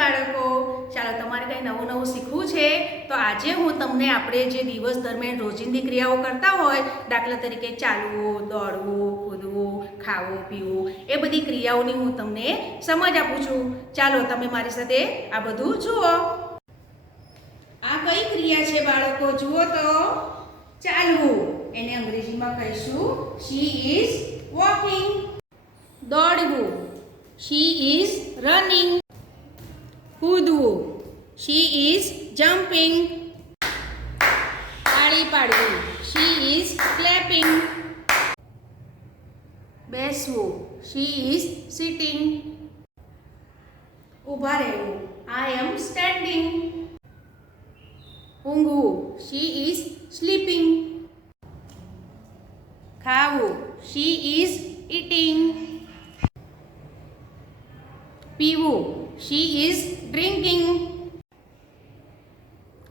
બાળકો, ચાલો તમારે કંઈ નવું નવું શીખવું છે, તો આજે હું તમને આપણે જે દિવસ દરમિયાન રોજિંદી ક્રિયાઓ કરતા હોય, દાખલા તરીકે ચાલવું, દોડવું, કૂદવું, ખાવું, પીવું, એ બધી ક્રિયાઓની હું તમને સમજ આપું છું. ચાલો તમે મારી સાથે આ બધું જુઓ. આ કઈ ક્રિયા છે બાળકો? જુઓ તો. ચાલવું. એને અંગ્રેજીમાં કહીશું શી ઇઝ વોકિંગ દોડવું. શી ઇઝ રનિંગ કૂદવું શી ઇઝ જમ્પિંગ તાળી પાડવી શી ઇઝ ક્લેપિંગ બેસવું શી ઇઝ સિટિંગ ઊભા રહેવું આઈ એમ સ્ટેન્ડિંગ ઊંઘવું શી ઇઝ સ્લીપિંગ ખાવું શી ઇઝ ઇટિંગ પીવું શી ઇઝ ડ્રિંકિંગ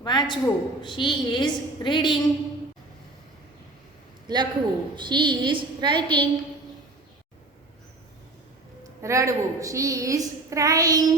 વાંચવું. શી ઇઝ રીડિંગ લખવું. શી ઇઝ રાઇટિંગ રડવું. She is crying